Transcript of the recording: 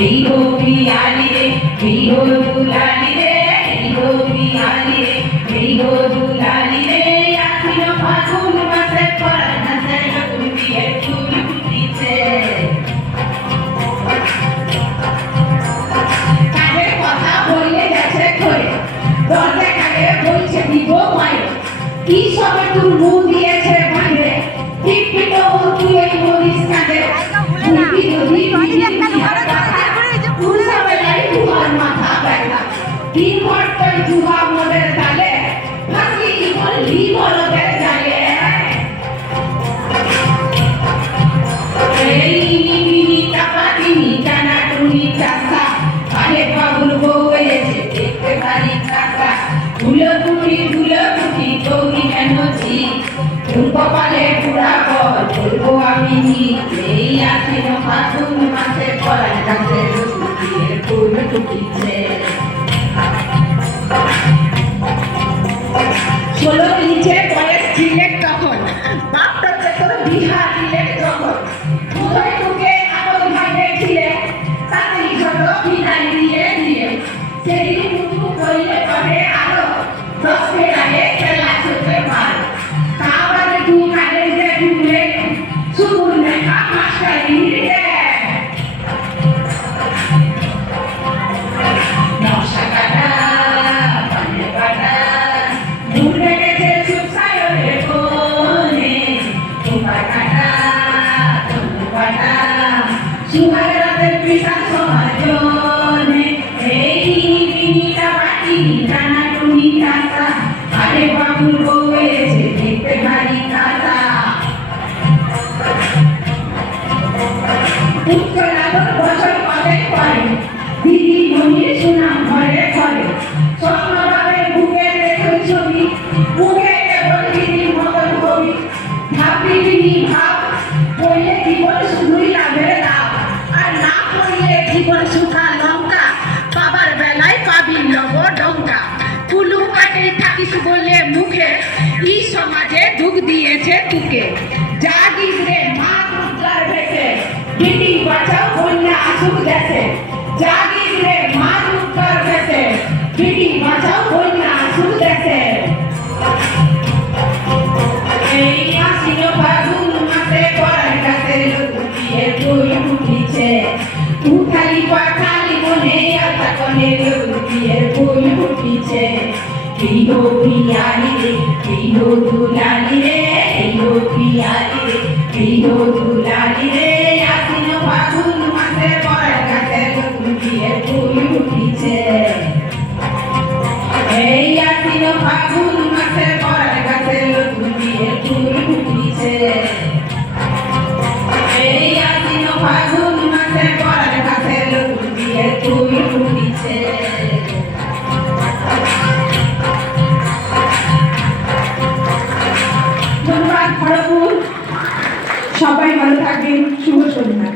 এই গো পিয়ালি রে এই গো দুলালি রে এই গো পিয়ালি রে এই গো দুলালি রে আশ্বিন ফাগুন মাসে পরাণ হাসে নতুন বিয়ের ফুল ফুটিছে কানে কথা বললে গেছে ঘরে দরজা কানে বলছে দিব মায়ের কি সবে তোর মুখ দিয়েছে ভাঙে ঠিক ঠিক ও তুই এই মরিস কাঁদে বুঝি যদি দিন ভরটাই জুয়া মদের তালে ফাঁসি বললি বলদের জালে এই নিবিনি টাপাতিনি টানা টুনি চাষা আরে পাগল বউ এসে দেখতে পারি কাকা ধুলো কুটি গৌরী কেন জি তোর কপালে পুরা কর বলবো আমি এই আশ্বিন ফাগুন মাসে পরাণ কাছে লুকিয়ে ফুল ফুটিছে ষোলো নিচে বয়স ছিলে তখন বাপটা তোর বিহা দিলে তখন উদয় তোকে আপন ভাগে ছিলে তাতে ছোট বিদায় দিয়ে দিয়ে সেদিন মুঠু করিলে পাবে আরো দশ ফেরায়ে খেলা ছুটে পারো তারপরে দু কালে যে ঢুকলে সুগুন দেখা মাস্টারি নিয়ে নকশা কাটা পানে কাটা ঢুকে গেছে সুসায়রে কোনে তোমার কাটা তোমার কাটা সুহার রাতের পিসার সমাজনে এই নিবিনিটা বাটি টানা টুনি কাঁচা আরে বাবুর বউ এসে দেখতে ভারী কাঁচা উচ্চলাদর বছর কবে করে দিদি মনির সুনাম ঘরে ঘরে স্বপ্নভাবে বুকে দেখো ছবি বুকে কেবল দিদির মতন কবি ভাবিনি ভাব পড়লে জীবন শুধুই লাভের লাভ আর না পড়লে জীবন সুখা লঙ্কা বাবার বেলায় পাবি লব ডঙ্কা ফুলু কাটে থাকিস বলে মুখে ই সমাজে দুঃখ দিয়েছে তুকে জাগিস রে মা দুর্গার বেশে বেটি বাঁচাও কন্যা আসুক দেশে জাগিস রে মা দুর্গার বেশে বেটি বাঁচাও কন্যা আসুক দেশে এই আশ্বিন ফাগুন মাসে পরাণ কাছে লুকিয়ে ফুল ফুটিছে উঠালি পাখালি মনে আলতা কনে লুকিয়ে ফুল ফুটিছে এই গো পিয়ালি রে এই গো দুলালি রে এই গো পিয়ালি রে এই গো দুলালি রে আশ্বিন ফাগুন মাসে পরাণ কাছে লুকিয়ে ফুল ফুটিছে এই আশ্বিন ফাগুন মাসে পরাণ কাছে লুকিয়ে ফুল ফুটিছে এই আশ্বিন ফাগুন মাসে পরাণ কাছে লুকিয়ে ফুল ফুটিছে ধন্যবাদ খড়গপুর সবাই ভালো থাকবেন শুভ সন্ধ্যা